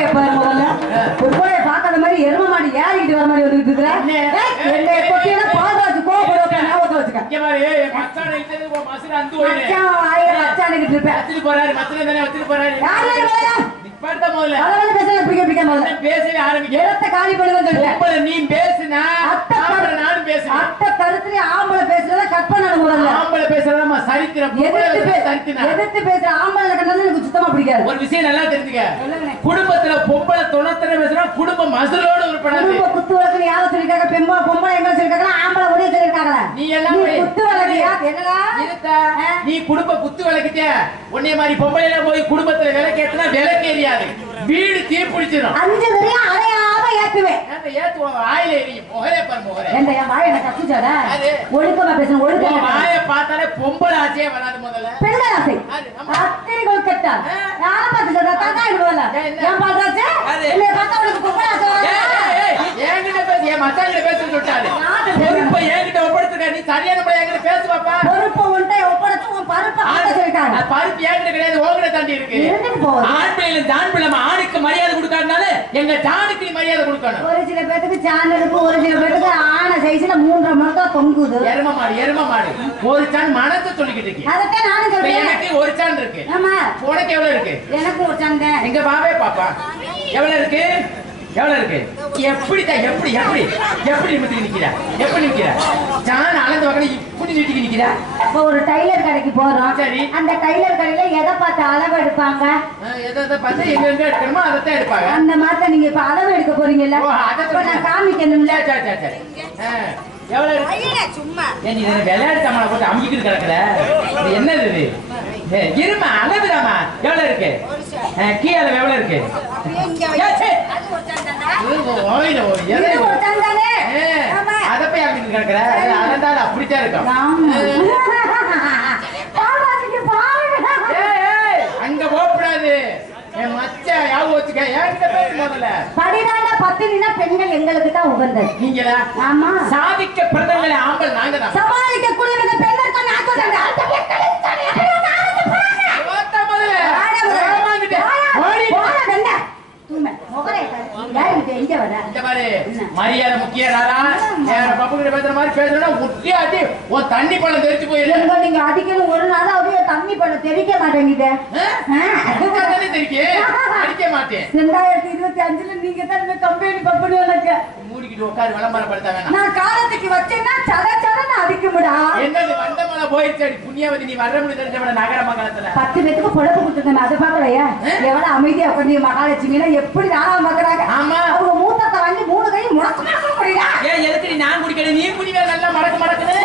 பொம்பளைய பாரு முதல்ல. பொம்பளைய பார்க்காத மாதிரி எரும மாடி ஏறிக்கிட்டு வர மாதிரி வந்துட்டு இருக்கிற. என்ன கொட்டினா பால்ராஜ் கோவப்படுவா ஞாபகத்தை வச்சுக்க. இங்க பாரு மச்சான் இழுத்தது போ மசுர அந்து போயிடு. மச்சான் கிட்ட இருப்ப. வச்சிட்டு போறாரு மச்சான் தானே வச்சிட்டு போறாரு. யாரு நிப்பாட்ட முதல்ல. அதெல்லாம் பேசல பிடிக்க முதல்ல. பேசவே ஆரம்பிக்க. இடத்தை காலி பண்ணுங்க சொல்லிட்டேன். பொம்பளை நீ பேசுனா ஆம்பளை நானும் பேசுறேன். அத்தை கருத்துலயே ஆம்பளை பேசுறத கட் பண்ணணும் முதல்ல. ஆம்பளை பேசுறதாமா சரித்திரம். எதிர்த்து பேசுற ஆம்பளை கண்டாலும் எனக்கு சுத்தமா பிடிக்காது. ஒரு விஷயம் நல்லா தெரிஞ்சுக்க. குடும்பத்துல பொம்பளை தொணத்தர பேசுறா குடும்பம் மசுலோட உருப்படாது. குடும்ப குத்து வழக்கு யார சொல்லிருக்காங்க? பொம்பளை எங்க சொல்லிருக்காங்க? ஆம்பளை ஒரே சொல்லிருக்காங்க. நீ எல்லாம் குத்து வழக்கியா? என்னடா இருத்தா நீ குடும்ப குத்து வழக்கிட்ட உன்னை மாதிரி பொம்பளை எல்லாம் போய் குடும்பத்துல விலை கேட்டனா விலை கேரியாது. வீடு தீ பிடிச்சிடும். 5 வரையும் அறையாம ஏத்துவேன். அந்த ஏத்துவோம் வாயில எரியும். முகரே பாரு முகரே. ஏண்டா என் வாயை நான் கத்திச்சாடா? ஒழுக்கமா பேசணும். ஒழுக்கமா வாயை பார்த்தாலே பொம்பளை ஆசையே வராது முதல்ல. பெண்கள் ஆசை. அத்தனை கொல்கட்டா. யார பார்த்து சொல்றா? தாத்தா இதுவல. ஏன் பால்ராஜ்? என்ன பார்த்தா உனக்கு பொம்பளை ஆசை வரா? ஏங்கிட்ட பேச ஏன் மச்சான்கிட்ட பேச சொல்றாரு. பொறுப்பை ஏங்கிட்ட ஒப்படைச்சுக்க. நீ சரியான முறை ஏங்கிட்ட பேசு பாப்பா. பொறுப்பு உன்கிட்ட ஒப்படைச்சு உன் பருப்பு ஆட்ட சொல்லிட்டாங்க. பருப்பு ஏங்கிட்ட கிடையாது ஓங்கட தாண்டி இருக்கு. ஆண் பிள்ளைல ஜான் பிள்ளை ஆணுக்கு மரியாதை கொடுக்காதனால எங்க ஜானுக்கு நீ மரியாதை கொடுக்கணும். ஒரு சில பேருக்கு ஜான் இருக்கு, ஒரு சில பேருக்கு ஆன சைஸ்ல 3.5 மணக்கம் தொங்குது. எரும மாடு ஒரு சான் மனத்தை சொல்லிக்கிட்டு இருக்கு. அதத்தான் நானும் சொல்றேன். எனக்கு ஒரு சான் இருக்கு. ஆமா உனக்கு எவ்வளவு இருக்கு? எனக்கு ஒரு சான் தான். எங்க பாவே பாப்பா எவ்வளவு இருக்கு? எவ்வளவு இருக்கு? எப்படிதான் எப்படி எப்படி எப்படி நிமித்தி நிக்கிறா? எப்படி நிக்கிறா? ஜான் அளந்து வகை இப்படி நீட்டிக்கு நிக்கிறா. அப்ப ஒரு டைலர் கடைக்கு போறோம். சரி அந்த டைலர் கடையில எதை பார்த்து அளவு எடுப்பாங்க? எதை பார்த்து எங்க எங்க எடுக்கணுமோ அதைத்தான் எடுப்பாங்க. அந்த மாதிரி நீங்க இப்ப அளவு எடுக்க போறீங்கல்ல? அப்ப நான் காமிக்கணும்ல. சரி சரி சரி. எவ்வளவு இருக்கு? சும்மா நீ விளையாட்டு சாமான போட்டு அமுக்கிட்டு கிடக்குற. என்னது இது? இருமா அளவுதாமா. எவ்வளவு இருக்கு? கீ அளவு எவ்வளவு இருக்கு? அதை போய் அமுக்கிட்டு கிடக்குற. அதான் அப்படித்தான் இருக்கும். அங்க போகக்கூடாது. பெண்கள் எங்களுக்கு தான் உகந்தது. நீங்களா? ஆமா. சாதிக்க பிறந்தவங்களே ஆம்பல் நாங்க தான். சமாளிக்க கூடியவங்க பெண்கள் தான் நாங்க தான். மரியாதை முக்கியம். பேசுற மாதிரி பேசுறா உத்தி ஆட்டி உன் தண்ணி பழம் தெரிச்சு போயிரு. நீங்க அடிக்கணும் ஒரு நாள் அப்படியே தண்ணி பழம் தெரிக்க மாட்டேங்குது. அடிக்க மாட்டேன். 2025 நீங்க தான் கம்பெனி பப்பனு எனக்கு மூடிக்கிட்டு உட்காரு விளம்பரம் படுத்த வேணாம். நான் காலத்துக்கு வச்சேன்னா சட சடன்னு அடிக்கும்டா. என்னது வண்டமலை போயிடுச்சு. புண்ணியவதி நீ வர முடிஞ்ச நகர மகாலத்துல 10 பேருக்கு பொழப்பு கொடுத்துருந்தேன். அதை பாக்கலையா? எவ்வளவு அமைதியா உட்காந்து மகாலட்சுமி எப்படி நானும் பாக்குறாங்க. ஆமா அவங்க மூத்தத்தை வாங்கி 3 கை முடக்க முடியல. ஏன் எதுக்கு நான் குடிக்கணும்? நீ குடிவே நல்லா மடக்கு மடக்குது.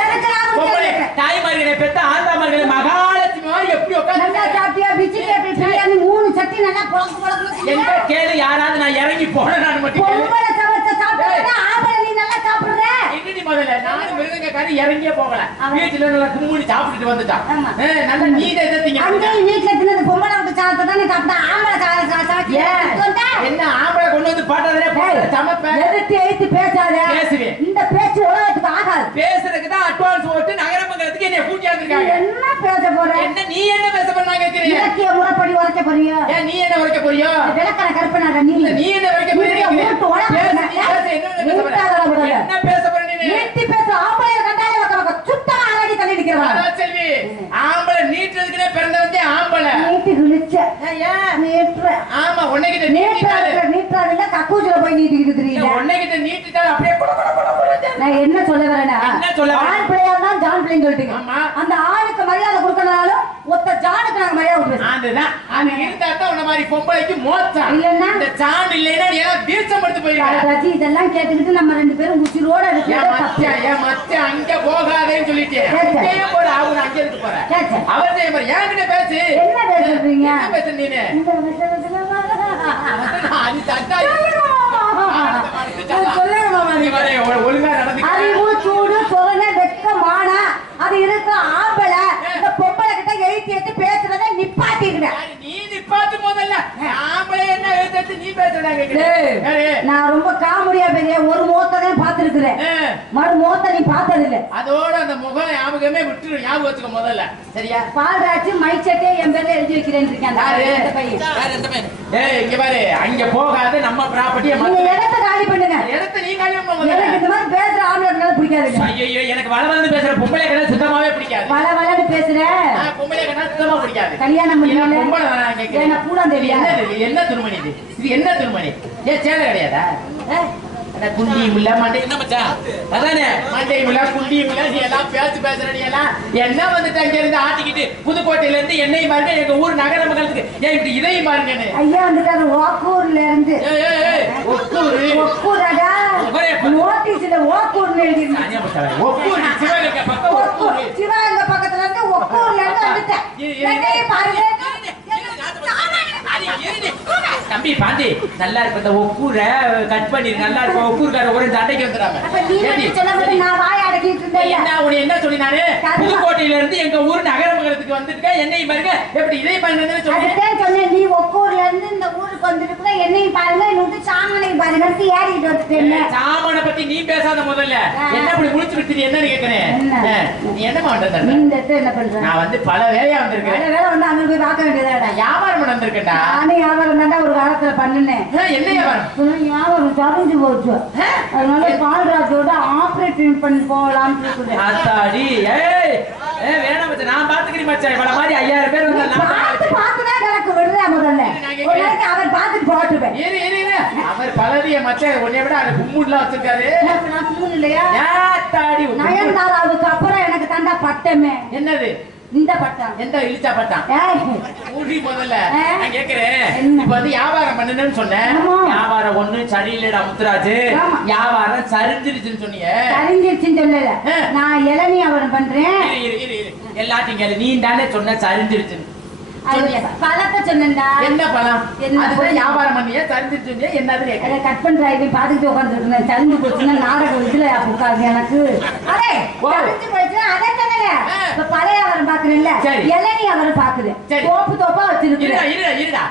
தாய்மார்களை பெற்ற ஆண்டாமார்களை மகாலட்சுமி மாதிரி எப்படி உட்காந்து நல்லா சாப்பிட்டியா? பிச்சிட்டு பிரியாணி 3 சட்டி நல்லா பொழக்கு பொழக்கு எங்க கேளு. யாராவது நான் இறங்கி போறேன். நான் மட்டும் பொம்பளை சவத்தை சாப்பிட்டா ஆம்பளை நீ நல்லா சாப்பிடுற. இன்னி முதல்ல நான் மிருகங்க கறி இறங்கியே போகல. வீட்டுல நல்லா கும்புடி சாப்பிட்டுட்டு வந்துட்டான். நல்லா நீத எதத்தீங்க? அங்க வீட்ல தின்னது பொம்பளை விட்டு சாப்பிட்டா தானே சாப்பிட்டா. ஆம்பளை சாப்பிட்டா என்ன ஆம்பளை கொண்டு வந்து பாட்டாதே சமைப்ப. எதிர்த்து பேசாத. பேசுவேன். இந்த பேச்சு உலகத்துக்கு ஆகாது. பேசுறதுக்கு தான் அட்வான்ஸ் போட்டு நகரமங்கலத்துக்கு என்னை கூட்டி வந்திருக்காங்க. என்ன பேச போற? என்ன நீ என்ன பேச போற? நான் கேக்குறேன். இலக்கிய முறைப்படி உரைக்க போறியோ? ஏன் நீ என்ன உரைக்க போறியோ? விளக்கண கற்பனாடா நீ. நீ என்ன உரைக்க போறியோ? மூட்டு உலக என்ன பேச போற? நீ நீட்டி பேச. ஆம்பளை கண்டாலே வக்க சுத்தமா ஆடி தள்ளி நிக்கிறவா. அதான் செல்வி ஆம்பளை நீட்றதுக்குனே பிறந்தவங்க ஆம்பளை. நீட்டி குளிச்ச. ஏன் நீட்ற? ஆமா உன்னைக்கிட்ட நீட்றாதுல கக்கூஜல போய் நீட்டிக்கிட்டு தெரியல. உன்னைக்கிட்ட நீட்டிட்டால அப்படியே நான் என்ன சொல்ல வரேன்னா ஆண் பிள்ளையா தான் ஜான் பிள்ளைன்னு சொல்லிட்டீங்க. அந்த ஆணுக்கு மரியாதை கொடுக்கறனாலும் ஒத்த ஜானுக்கு நாங்க மரியாதை கொடுப்போம். அதுதான் அது இருந்தா தான் உன்ன மாதிரி பொம்பளைக்கு மோச்சம். இல்லன்னா இந்த ஜான் இல்லைன்னா நீ எல்லாம் தீர்ச்சம் படுத்து போயிடுவ. ராஜி இதெல்லாம் கேட்டுக்கிட்டு நம்ம 2 பேரும் உச்சிரோட இருக்கோம். ஏன் மச்சான் அங்க போகாதேன்னு சொல்லிட்டேன். அங்கேயே போற அவரு அங்க இருக்கு போற. அவர்தே மாதிரி என்கிட்ட பேசு. என்ன பேசுறீங்க? என்ன பேசு நீ? இந்த விஷயத்துல அது தட்டா சொல்லுங்க மாமா. நீ வர ஒழுங்கா நடந்து அறிவு சூடு சொரணை வெட்கமான அது இருக்க ஆம்பளை இந்த பொம்பளை கிட்ட எழுத்தி பேசுறதை நிப்பாட்டிடுங்க. நீ நிப்பாட்டு முதல்ல. ஆம்பளை என்ன எழுத்து நீ பேசுறாங்க. நான் ரொம்ப காமெடியா பெரிய ஒரு முகத்தை பாத்துருக்கிறேன். மறு முகத்தை நீ பார்த்தது இல்ல. அதோட அந்த முகம் ஞாபகமே விட்டுரு. ஞாபகம் வச்சுக்க முதல்ல சரியா? பால்ராஜ் மைச்சட்டே என் பேர்ல எழுதி வைக்கிறேன்னு இருக்கேன். ஏய் இங்க பாரு அங்க போகாத நம்ம ப்ராப்பர்ட்டியை நீங்க இடத்தை காலி பண்ணுங்க. இடத்தை நீ காலி பண்ண எனக்கு இந்த மாதிரி பேசுற ஆம்பளை பிடிக்காதுங்க. ஐயோ எனக்கு வளவளன்னு பேசுற பொம்பளை கடை சுத்தமாவே பிடிக்காது. வளவளன்னு பேசுற பொம்பளை கடை சுத்தமா பிடிக்காது. கல்யாணம் பண்ணல பொம்பளை நான் கேக்குறேன். என்ன பூரா தெரியா? என்ன துருமணி இது? இது என்ன துருமணி? ஏன் சேலை கிடையாதா? அட குண்டியும் இல்ல மண்டையும் என்ன மச்சான்? அதானே மண்டையும் இல்ல குண்டியும் இல்ல நீ எல்லாம் பேசுற நீ எல்லாம் என்ன வந்துட்டு அங்க இருந்து ஆட்டிக்கிட்டு புதுக்கோட்டையில இருந்து என்னையும் பாருங்க எங்க ஊர் நகர மக்களுக்கு ஏன் இப்படி இதையும் பாருங்கன்னு ஐயா வந்துட்டாரு ஓக்கூர்ல இருந்து. ஒக்கூரடா நோட்டீஸ்ல ஓக்கூர்னு எழுதிருக்காங்க. ஒக்கூர் சிவகங்கை பக்கம் ஒக்கூர் சிவகங்கை பக்கத்துல இருந்து ஒக்கூர்ல இருந்து வந்துட்டேன். என்னையும் பாருங்க. தம்பி பாண்டி நல்லா இருப்ப இந்த ஒக்கூர கட் பண்ணி நல்லா இருப்ப ஒக்கூர்கார ஒரு சண்டைக்கு வந்துறாங்க. நான் வாய் அடக்கிட்டு இருந்தேன். என்ன உன்னை என்ன சொல்லி நானு புதுக்கோட்டையில இருந்து எங்க ஊர் நகர மகரத்துக்கு வந்துட்டு என்னையும் பாருங்க எப்படி இதை பாருங்க சொன்னேன். நீ ஒக்கூர்ல இருந்து இந்த ஊருக்கு வந்துருக்குற என்னையும் பாருங்க இன்னும் சாமனையும் பாருங்க ஏறிட்டு வந்துட்டேன். சாமனை பத்தி நீ பேசாத முதல்ல என்ன இப்படி முடிச்சு விட்டு என்னன்னு கேக்குறேன். நீ என்னமா பண்ற? என்ன பண்ற? நான் வந்து பல வேலையா வந்திருக்கேன். வேலை வந்து அங்க போய் பார்க்க வேண்டியதா? வியாபாரம் பண்ண வந்திருக்கேன்டா. நானே வியாபாரம் தாண்டா ஒரு காலத்துல பண்ணுனேன். என்ன வியாபாரம்? வியாபாரம் சரிஞ்சு போச்சு. அதனால பால்ராஜோட ஆபரேஷன் பண்ணி போகலாம்னு இருக்குது. அத்தாடி ஏய் வேணாம் மச்சான் நான் பாத்துக்கிறேன் மச்சான். இவள மாதிரி 5000 பேர் வந்தா நான் பாத்துனா கணக்கு விடுறா முதல்ல. ஒரு நாளைக்கு அவர் பாத்துட்டு போட்டுவேன். இரு அவர் பலரிய மச்சான் உன்னை விட அது கும்முட்லாம் வச்சிருக்காரு. நான் கும்முன் இல்லையா? அத்தாடி நயன்தாராவுக்கு அப்புறம் எனக்கு தாண்டா பட்டமே. என்னது இந்த பட்டம்? எந்த இழுச்சா பட்டம்? ஊடி முதல்ல நான் கேக்குறேன். இப்ப வந்து வியாபாரம் பண்ணுன்னு சொன்னேன். வியாபாரம் ஒண்ணு சரியில்லடா முத்துராஜு. வியாபாரம் சரிஞ்சிருச்சுன்னு சொன்னீங்க. சரிஞ்சிருச்சுன்னு சொல்லல. நான் இளநீ வியாபாரம் பண்றேன். இரு எல்லாத்தையும் கேளு. நீ தானே சொன்ன சரிஞ்சிருச்சுன்னு. பழத்தை சொன்னா என்ன பழம்? அதுதான் வியாபாரம் பண்ணியே சரிஞ்சிருச்சு. என்னது அதை கட் பண்ற ஐடி பாத்துட்டு உட்காந்துருக்கேன். சரிஞ்சு போச்சுன்னா நாடகம் இதுல உட்காந்து எனக்கு அதே சரிஞ்சு போச்சு. அதை சொன்னல இப்ப பழைய வியாபாரம் பாக்குறேன்ல இளநீ வியாபாரம் பாக்குறேன். தோப்பு தோப்பா வச்சிருக்கேன். இருடா